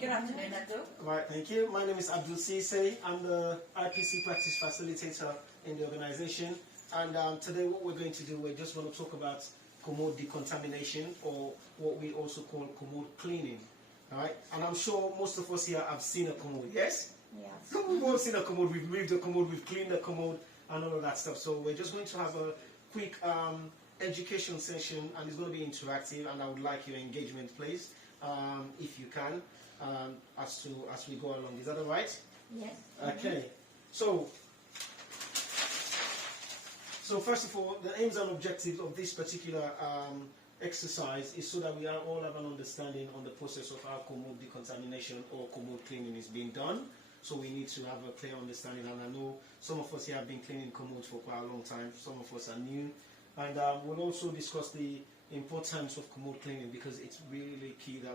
Good afternoon, Abdul. Right, thank you. My name is Abdul Seisay. I'm the IPC practice facilitator in the organization. And today what we're going to do, we're just going to talk about Commode decontamination, or what we also call Commode cleaning. All right, and I'm sure most of us here have seen a Commode, yes? Yes. We've all seen a Commode, we've moved the Commode, we've cleaned the Commode, and all of that stuff. So we're just going to have a quick education session, and it's going to be interactive, and I would like your engagement, please, if you can, as we go along. Is that all right? Yes. Okay. So first of all, the aims and objectives of this particular exercise is so that we all have an understanding on the process of how Commode decontamination or Commode cleaning is being done. So we need to have a clear understanding, and I know some of us here have been cleaning Commodes for quite a long time, some of us are new. And we'll also discuss the importance of Commode cleaning, because it's really key that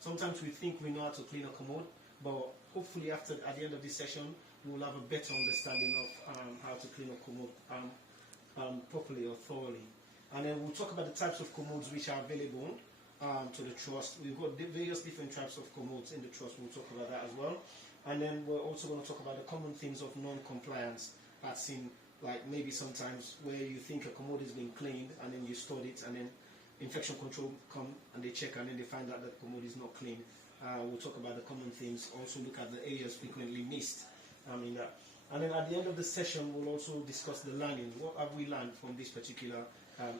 sometimes we think we know how to clean a Commode, but hopefully at the end of this session, we'll have a better understanding of how to clean a Commode properly or thoroughly. And then we'll talk about the types of Commodes which are available to the trust. We've got various different types of Commodes in the trust. We'll talk about that as well. And then we're also going to talk about the common things of non-compliance that's in, like maybe sometimes where you think a Commode has been cleaned and then you stored it, and then infection control come and they check and then they find out that Commode is not clean. We'll talk about the common things, also look at the areas frequently missed. And then at the end of the session, we'll also discuss the learning. What have we learned from this particular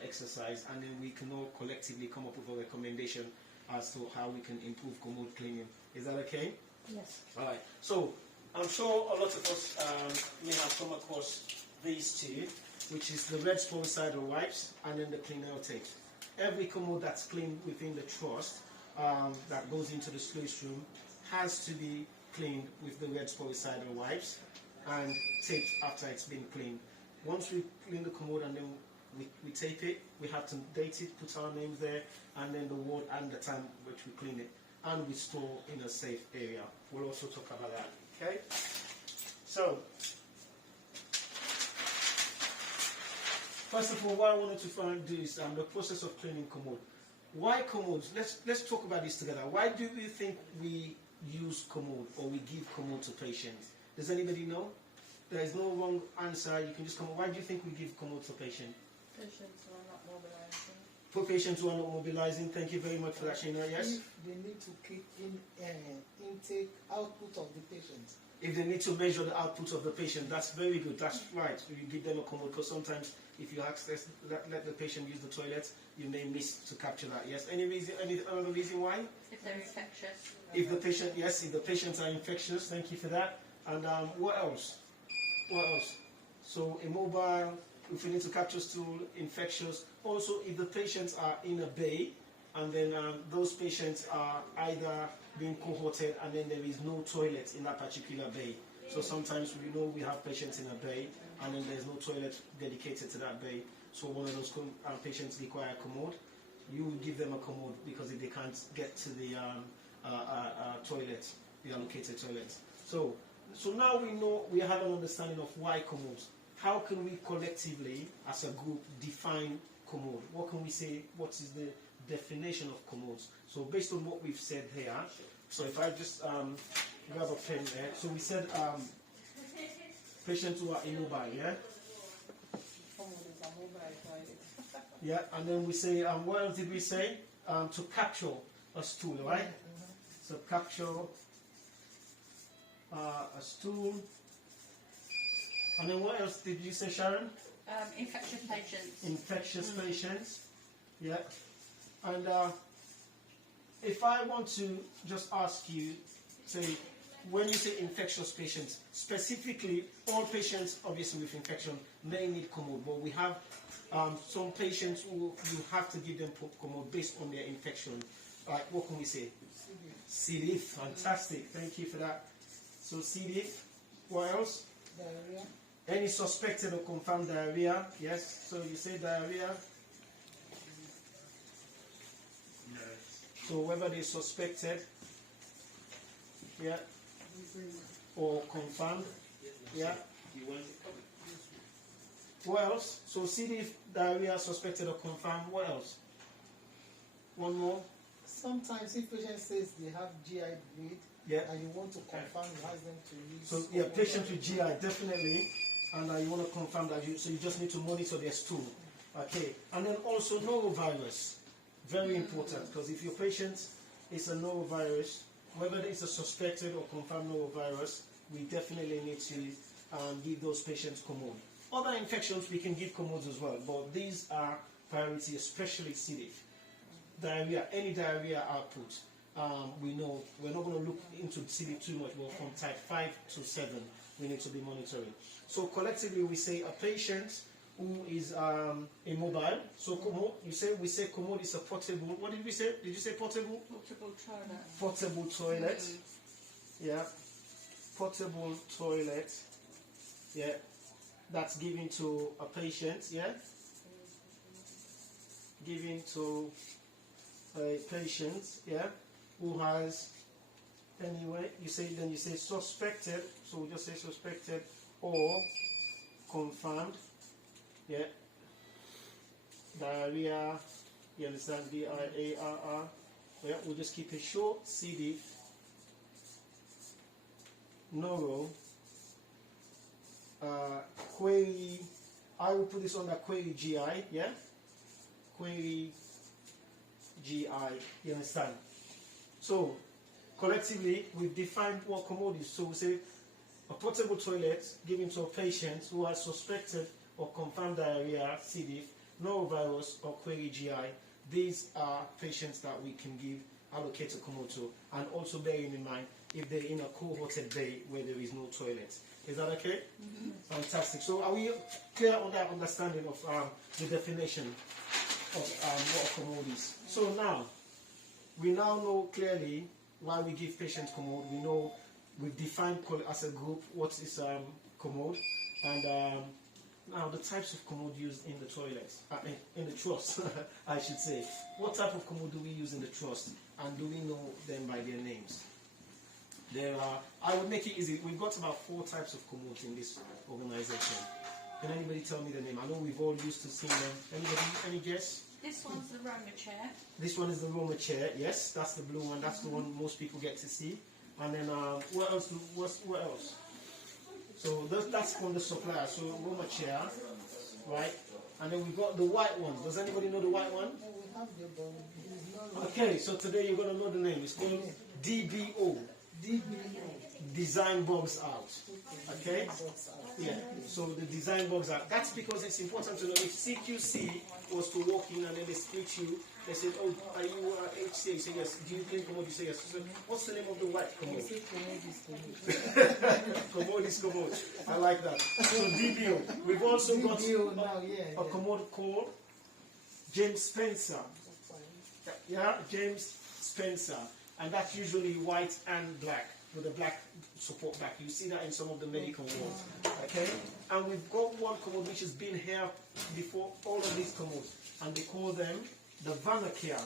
exercise? And then we can all collectively come up with a recommendation as to how we can improve Commode cleaning. Is that okay? Yes. All right. So I'm sure a lot of us may have come across these two, which is the red sporicidal wipes and then the clean air tape. Every Commode that's cleaned within the trust that goes into the sluice room has to be cleaned with the red sporicidal wipes and taped after it's been cleaned. Once we clean the Commode and then we tape it, we have to date it, put our names there, and then the word and the time which we clean it, and we store in a safe area. We'll also talk about that. Okay? So, first of all, what I wanted to do is the process of cleaning Commode. Why Commodes? Let's talk about this together. Why do we think we use Commode or we give Commode to patients? Does anybody know? There is no wrong answer. You can just come. Why do you think we give Commode to patients? Patients who are not mobilizing. For patients who are not mobilizing. Thank you very much for that, Shana. Yes? If they need to keep intake output of the patient. If they need to measure the output of the patient, that's very good. That's right. You give them a Commode, because sometimes if you access, let the patient use the toilet, you may miss to capture that. Yes. Any reason? Any other reason why? If they're infectious. If the patient, yes, if the patients are infectious. Thank you for that. And what else? What else? So immobile. If we need to capture stool, infectious. Also, if the patients are in a bay, and then those patients are either being cohorted and then there is no toilet in that particular bay. So sometimes we know we have patients in a bay and then there's no toilet dedicated to that bay. So one of those patients require a Commode. You will give them a Commode, because if they can't get to the toilet, the allocated toilet. So now we know, we have an understanding of why Commodes. How can we collectively, as a group, define Commode? What can we say? What is the definition of Commodes? So based on what we've said here, so if I just grab a pen there. So we said patients who are immobile, yeah? Yeah, and then we say, what else did we say? To capture a stool, right? So capture a stool. And then what else did you say, Sharon? Infectious patients. Infectious patients. Yeah. And if I want to just ask you, say, when you say infectious patients, specifically all patients obviously with infection may need Commode, but we have some patients who you have to give them Commode based on their infection. Like, what can we say? C. diff. Fantastic. Thank you for that. So C. diff. What else? Diarrhea. Any suspected or confirmed diarrhea? Yes. So you say diarrhea. So whether they suspected, yeah, or confirmed, yeah. What else? So C. diff, diarrhea, suspected or confirmed. What else? One more. Sometimes if patient says they have GI bleed Yeah. and you want to confirm, you ask them to use. So yeah, patients with GI definitely, and you want to confirm that so you just need to monitor their stool. Okay, and then also norovirus, very important, because if your patient is a norovirus, whether it's a suspected or confirmed norovirus, we definitely need to give those patients Commode. Other infections we can give Commodes as well, but these are priority, especially C. diff. Diarrhea, any diarrhea output, we know we're not going to look into C. diff too much, but from type 5 to 7, we need to be monitoring. So collectively, we say a patient who is immobile. So Commode, we say Commode is a portable. What did we say? Did you say portable? Portable toilet. Portable toilet. Yeah. Portable toilet. Yeah. That's given to a patient. Yeah. Given to a patient. Yeah. Who has, anyway, you say suspected. So we just say suspected or confirmed. Yeah. Diarrhea. You understand? D-I-A-R-R. Yeah, we'll just keep it short. C. diff. Noro. Query. I will put this on the query GI. Yeah. Query GI. You understand? So collectively, we've defined what Commode is. So we say a portable toilet given to a patient who has suspected or confirmed diarrhea, C. diff, norovirus, or query GI. These are patients that we can allocate a Commode to, and also bearing in mind if they're in a cohorted bay where there is no toilet. Is that okay? Mm-hmm. Fantastic. So are we clear on that understanding of the definition of what a Commode is? So now, we now know clearly why we give patients Commode. We know we've defined as a group what is Commode, and now the types of Commode used in the toilets, in the trust, I should say. What type of Commode do we use in the trust, and do we know them by their names? There are. I would make it easy. We've got about 4 types of Commodes in this organization. Can anybody tell me the name? I know we've all used to seeing them. Anybody? Any guess? This one's the Roma chair. This one is the Roma chair. Yes, that's the blue one. That's the one most people get to see. And then what else? What else? So that's from the supplier. So Roma chair, right? And then we've got the white one. Does anybody know the white one? We have the bone. Okay, so today you're going to know the name. It's called DBO. Design box out. Okay? Yeah. So the design box out. That's because it's important to know if CQC was to walk in and then they split you, they said, oh, are you HCA? You say yes. Do you think Commode? You say yes. So what's the name of the white Commode? Commode is Commode. I like that. So DBO. We've also got a Commode called James Spencer. Yeah, James Spencer. And that's usually white and black, with a black support back. You see that in some of the medical wards. Okay? And we've got one Commode which has been here before all of these Commodes. And they call them the Vanacare.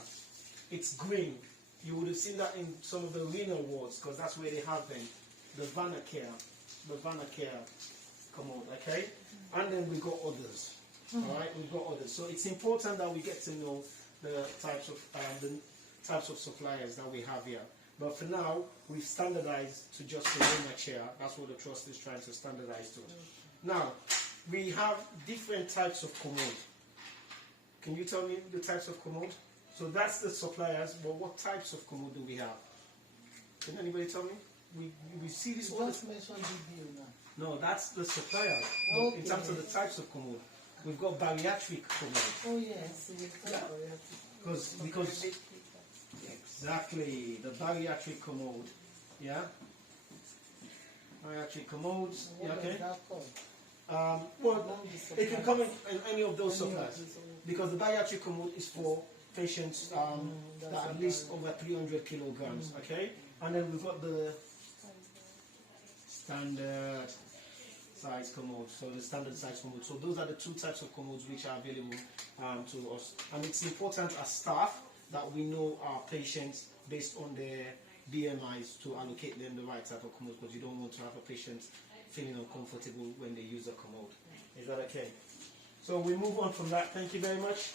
It's green. You would have seen that in some of the renal wards, because that's where they have them. The Vanacare. The Vanacare Commode. Okay? And then we've got others. Alright? We've got others. So it's important that we get to know the types of suppliers that we have here. But for now, we've standardized to just the Roma chair. That's what the trust is trying to standardize to. Now, we have different types of Commode. Can you tell me the types of Commode? So that's the suppliers, but what types of Commode do we have? Can anybody tell me? We see this one. Just mention DBO now. No, that's the supplier. Okay. In terms of the types of Commode, we've got bariatric Commode. Oh yes, we've got bariatric. Because exactly, the bariatric Commode, yeah? Bariatric Commodes, yeah, okay? Well, it can come in any of those supplies, because the bariatric Commode is for patients that are at least over 300 kilograms, okay? And then we've got the standard size Commode, so the standard size Commode. So those are the 2 types of Commodes which are available to us. And it's important as staff that we know our patients based on their BMIs to allocate them the right type of Commode, because you don't want to have a patient feeling uncomfortable when they use a Commode. Is that okay? So we move on from that. Thank you very much.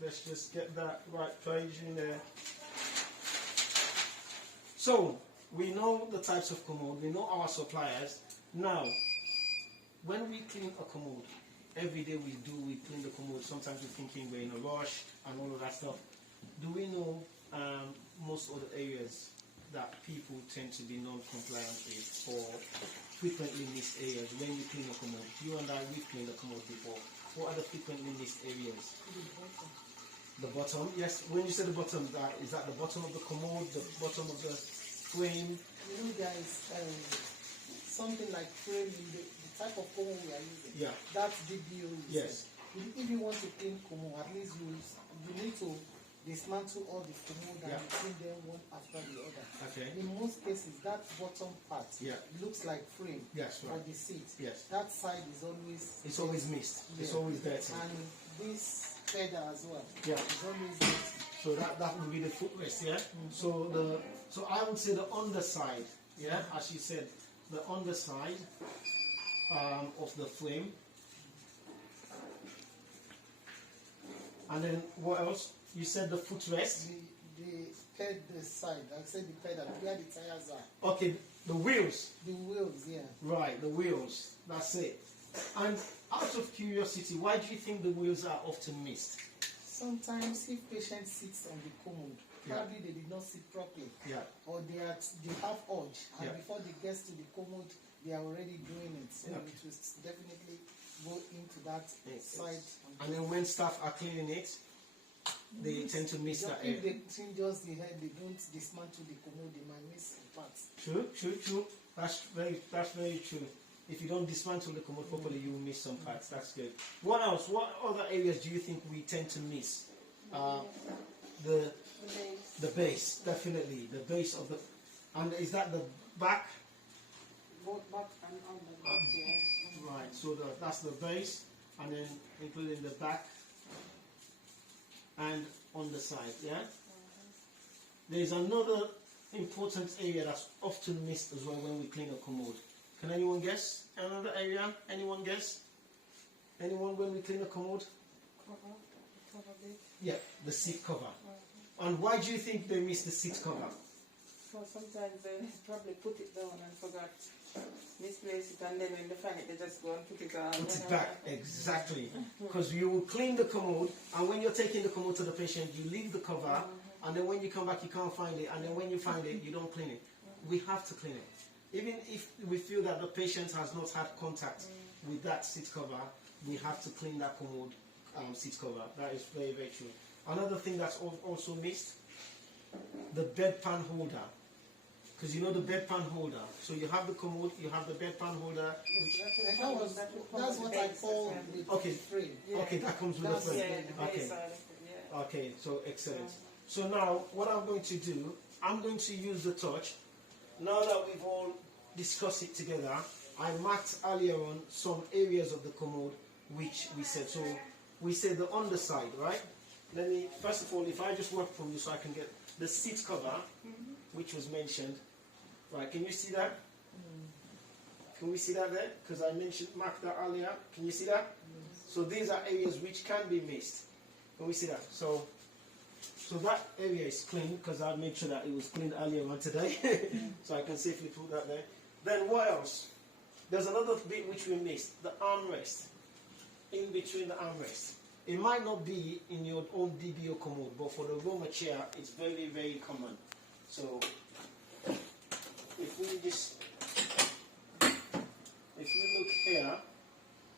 Let's just get that right page in there. So, we know the types of commode, we know our suppliers. Now, when we clean a commode, every day we clean the commode. Sometimes we're thinking we're in a rush and all of that stuff. Do we know most of the areas that people tend to be non-compliant with or frequently missed areas when you clean a commode? You and I, we've cleaned a commode before. What are the frequently missed areas? The bottom, yes. When you say the bottom, is that the bottom of the commode, the bottom of the frame? You know, there is something like frame in the type of commode we are using. Yeah. That's DBO. Yes. If you want to clean commode, at least you need to dismantle all the commode and clean them one after the other. Okay. In most cases, that bottom part looks like frame for the seat. Yes. That side is always... It's always missed. Yeah. It's always dirty. And this feather as well. Yeah. It's always dirty. So that would be the footrest, yeah? So I would say the underside, yeah, as you said, the underside of the frame. And then what else? You said the footrest. The side. I said the pedal, where the tires are. Okay, the wheels. The wheels, yeah. Right, the wheels. That's it. And out of curiosity, why do you think the wheels are often missed? Sometimes if patient sits on the commode, probably they did not sit properly. Yeah. Or they have urge, and before they get to the commode, they are already doing it. So it will definitely go into that side. And then when staff are cleaning it, they tend to miss that area. If they clean just the head, they don't dismantle the commode, they might miss the parts. True. That's very true. If you don't dismantle the commode properly, you will miss some parts. That's good. What else? What other areas do you think we tend to miss? The base, definitely. The base of the... And is that the back? Both back and on the back, yeah. Right, so that's the base, and then including the back and on the side, yeah? There's another important area that's often missed as well when we clean a commode. Can anyone guess? Another area? Anyone guess? Anyone when we clean a commode? Cover bit. Yeah, the seat cover. And why do you think they miss the seat cover? So sometimes they probably put it down and forgot, misplace it, and then when they find it, they just go and put it on. Put it back, exactly. Because you will clean the commode, and when you're taking the commode to the patient, you leave the cover, and then when you come back, you can't find it, and then when you find it, you don't clean it. We have to clean it. Even if we feel that the patient has not had contact with that seat cover, we have to clean that commode seat cover. That is very, very true. Another thing that's also missed, the bedpan holder. Because you know the bedpan holder. So you have the commode, you have the bedpan holder. That's what I call the frame. Yeah. Okay, that comes with the frame. Okay, so excellent. So now, what I'm going to do, I'm going to use the torch. Now that we've all discussed it together, I marked earlier on some areas of the commode which we said. So we said the underside, right? Let me, first of all, if I just work from you so I can get the seat cover, which was mentioned. Right, can you see that? Can we see that there? Because I marked that earlier. Can you see that? So these are areas which can be missed. Can we see that? So that area is clean because I made sure that it was cleaned earlier on today. So I can safely put that there. Then what else? There's another bit which we missed, the armrest. In between the armrest. It might not be in your own DBO commode, but for the Roma chair, it's very, very common. So if you look here,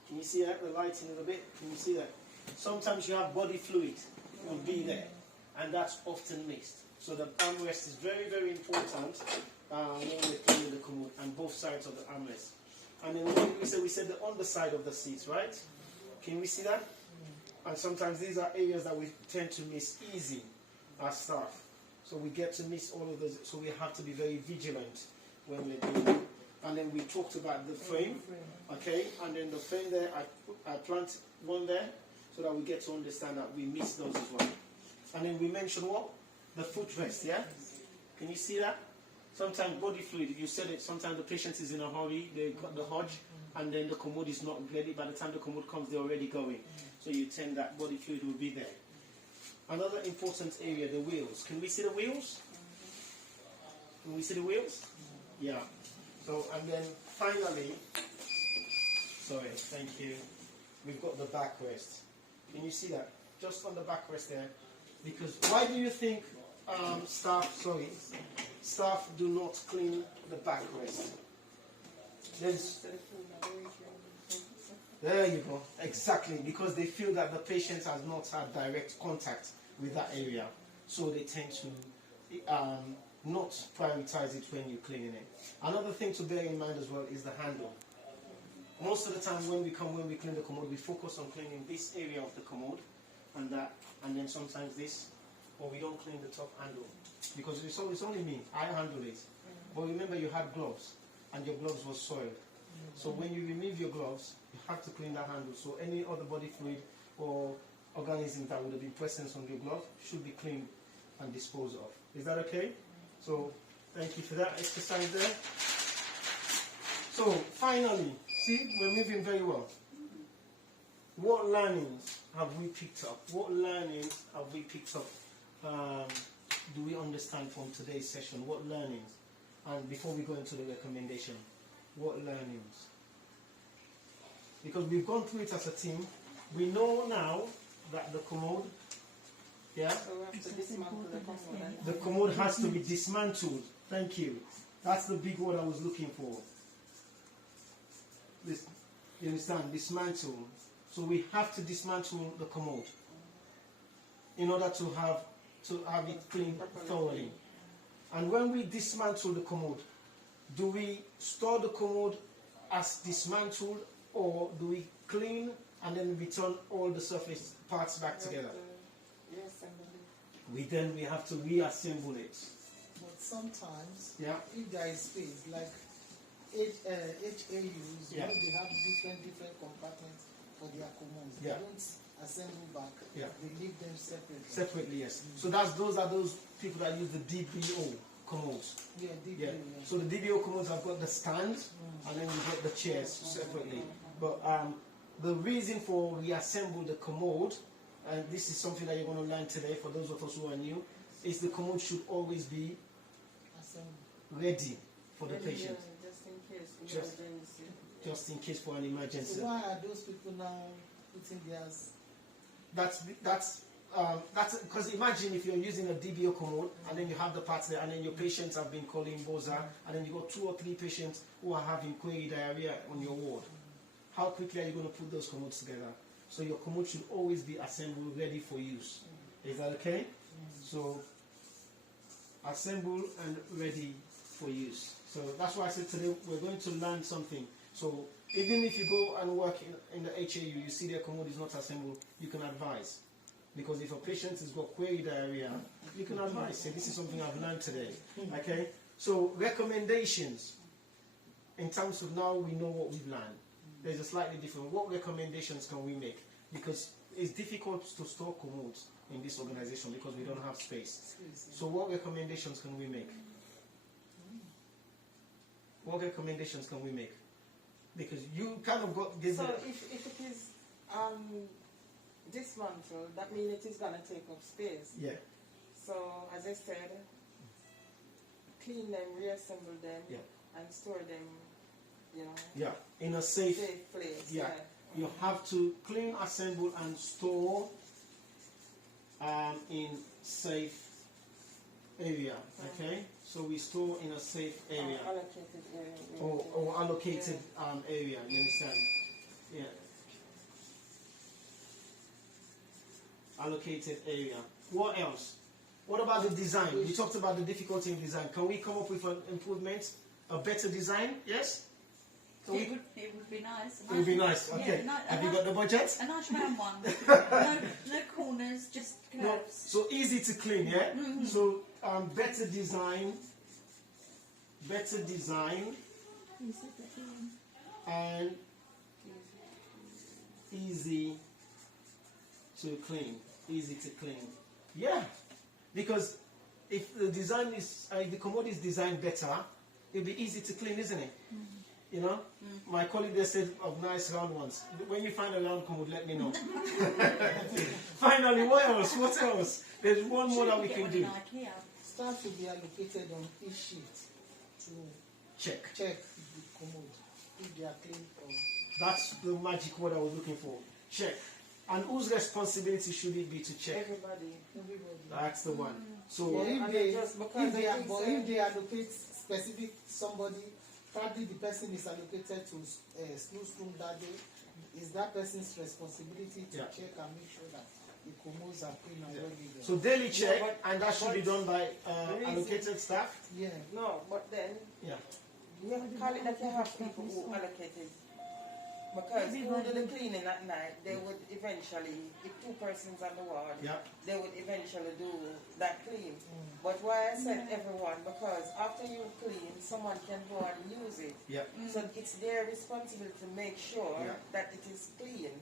can you see that, the lighting a little bit? Can you see that? Sometimes you have body fluid will be there, and that's often missed. So the armrest is very, very important when we're cleaning the commode, and both sides of the armrest. And then what did we said the underside of the seats, right? Can we see that? And sometimes these are areas that we tend to miss easy as staff. So we get to miss all of those, so we have to be very vigilant when we're doing it. And then we talked about the frame, okay? And then the frame there, I plant one there so that we get to understand that we miss those as well. And then we mentioned what? The footrest, yeah? Can you see that? Sometimes body fluid, you said it, sometimes the patient is in a hurry, they got the hodge, and then the commode is not ready. By the time the commode comes, they're already going. So you tend that body fluid will be there. Another important area, the wheels. Can we see the wheels? Can we see the wheels? Yeah. So, and then finally, sorry, thank you. We've got the backrest. Can you see that? Just on the backrest there. Because why do you think staff do not clean the backrest? There you go. Exactly. Because they feel that the patient has not had direct contact with that area. So they tend to not prioritize it when you're cleaning it. Another thing to bear in mind as well is the handle. Most of the time when we clean the commode, we focus on cleaning this area of the commode and that, and then sometimes this, or we don't clean the top handle. Because it's only me, I handle it. But remember you had gloves, and your gloves were soiled. So when you remove your gloves, you have to clean that handle. So any other body fluid or organisms that would have been present on your glove should be cleaned and disposed of. Is that okay? So thank you for that exercise there. So finally, see, we're moving very well. What learnings have we picked up? What learnings have we picked up? Do we understand from today's session? What learnings? And before we go into the recommendation, what learnings? Because we've gone through it as a team. We know now that the commode, yeah? So we have to dismantle the commode. The commode has to be dismantled. Thank you. That's the big word I was looking for. This, you understand? Dismantle. So we have to dismantle the commode in order to have it cleaned thoroughly. And when we dismantle the commode, do we store the commode as dismantled, or do we clean and then return all the surface parts back together? We have to reassemble it. But sometimes, yeah, if there is space, like HAUs, yeah, they have different compartments for their commodes. Yeah. They don't assemble back. Yeah. They leave them separately. Separately, yes. So those are those people that use the DBO commodes. Yeah, DBO. Yeah. Yeah. So the DBO commodes have got the stand, and then you get the chairs separately. But the reason for reassemble the commode, and this is something that you're going to learn today for those of us who are new, is the commode should always be ready for the patient. Just in case for an emergency. So why are those people now putting theirs? That's because imagine if you're using a DBO commode and then you have the parts there, and then your patients have been calling Boza, and then you got 2 or 3 patients who are having query diarrhea on your ward. How quickly are you going to put those commodes together? So your commode should always be assembled, ready for use. Is that okay? So assemble and ready for use. So that's why I said today we're going to learn something. So even if you go and work in the HAU, you see their commode is not assembled, you can advise. Because if a patient has got query diarrhea, you can advise. Say, this is something I've learned today. Okay? So recommendations. In terms of now we know what we've learned. There's a slightly different. What recommendations can we make? Because it's difficult to store commodes in this organization because we don't have space. So what recommendations can we make? What recommendations can we make? Because you kind of got... So if it is dismantled, that means it is going to take up space. Yeah. So as I said, clean them, reassemble them, yeah, and store them, you know. Yeah, in a safe place. Yeah. You have to clean, assemble, and store in safe area. Okay, so we store in a safe area. Allocated area. Or allocated area. You understand? Yeah. Allocated area. What else? What about the design? You talked about the difficulty in design. Can we come up with an improvement, a better design? Yes. It would be nice. It would be nice. Okay. Yeah, have you got the budget? A nice round one. no corners, just curves. No, so easy to clean, yeah? Mm-hmm. So better design, and easy to clean. Easy to clean. Yeah, because if the design is, the commode is designed better, it'll be easy to clean, isn't it? Mm-hmm. You know, my colleague there said of nice round ones. When you find a round commode, let me know. Finally, what else? What else? There's one more that we can do. Staff should be allocated on each sheet to Check. check the commode if they are clean or. That's the magic word I was looking for. Check. And whose responsibility should it be to check? Everybody. That's the one. So But And if they allocate specific somebody, probably the person is allocated to snooze room that day, is that person's responsibility to check and make sure that the commodes are clean and well given. So daily check, Yeah, but- and that should be done by reason- allocated staff. Yeah. No, but then Yeah. you call it that you have people who allocated. Because who do the cleaning at night, they would eventually, if two persons on the ward, Yeah. they would eventually do that clean. But why I said everyone, because after you clean, someone can go and use it. Yeah. So it's their responsibility to make sure Yeah. that it is clean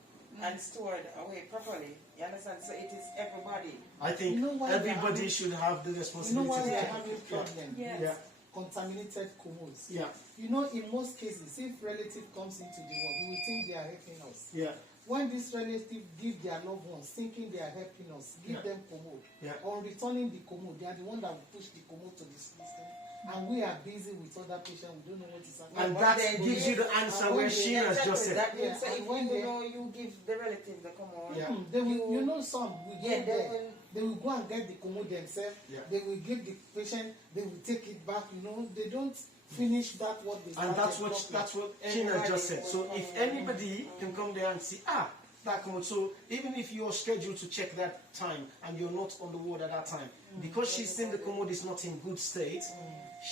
and stored away properly. You understand? So it is everybody. I think You know why everybody should have the You know responsibility why to we are check. having problem? Yeah. Yeah. Contaminated commodes. Yeah. You know, in most cases, if relative comes into the ward, we will think they are helping us. Yeah. When this relative give their loved ones, thinking they are helping us, give Yeah. them commode. Yeah. On returning the commode, they are the one that will push the commode to the system. And we are busy with other patients, we don't know what is happening. And But that then gives you the answer and where when she has just said. That means Yeah, that if and when you they- know you give the relative the commode, Yeah. They will, you know, some will go Yeah, they there. will- They will go and get the commode themselves. Yeah. They will give the patient. They will take it back. You know, they don't finish that what they And started that's properly. what China just said. So if anybody can come there and see, that commode. So even if you're scheduled to check that time and you're not on the ward at that time, because she's seen the commode is not in good state,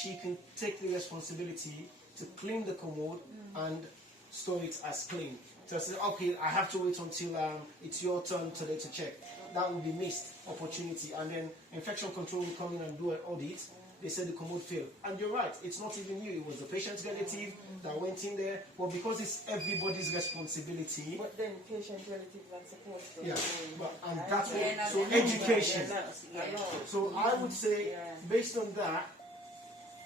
she can take the responsibility to clean the commode and store it as clean. So I said, okay, I have to wait until it's your turn today to check. That would be missed opportunity. And then infection control will come in and do an audit. They said the commode failed. And you're right, it's not even you. It was the patient's relative that went in there. But because it's everybody's responsibility, but then patient relatives are supposed to. yeah, and Right? that's what, Yeah, so no, education. Yeah. So I would say, Yeah. based on that,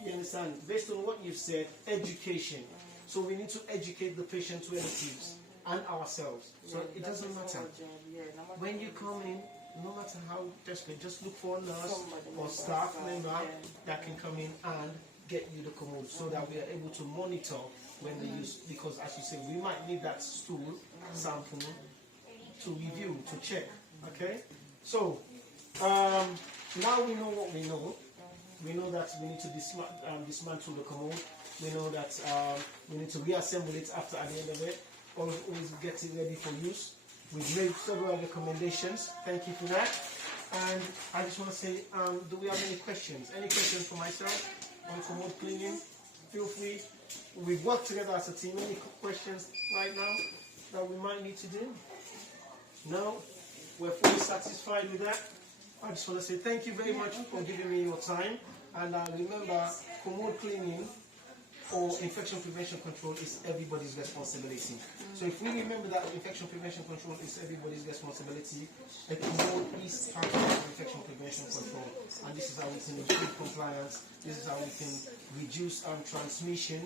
you understand, based on what you've said, education. So we need to educate the patient's relatives and ourselves. So Yeah, it doesn't that's matter. our job, yeah, no matter When you what come in, no matter how desperate, just look for a nurse Somebody or member, staff staff, member yeah. that can come in and get you the commode so that we are able to monitor when they use, because as you say, we might need that stool sample to review, to check. Okay? So, now we know what we know. We know that we need to dismantle the commode. We know that we need to reassemble it after at the end of it. Always get it ready for use. We've made several recommendations. Thank you for that. And I just want to say, do we have any questions? Any questions for myself on commode cleaning? Feel free. We've worked together as a team. Any questions right now that we might need to do? No? We're fully satisfied with that. I just want to say thank you very much for giving me your time. And remember, commode cleaning or infection prevention control is everybody's responsibility. So if we remember that infection prevention control is everybody's responsibility, the commode is part of infection prevention control. And this is how we can improve compliance. This is how we can reduce transmission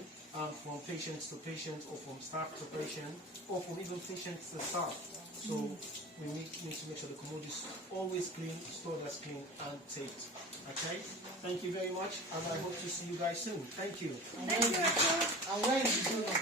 from patients to patients, or from staff to patient, or from even patients to staff. So we need to make sure the commode is always clean, stored as clean, and taped. Okay? Thank you very much, and I hope to see you guys soon. Thank you. Thank you, Abdul. And when you do not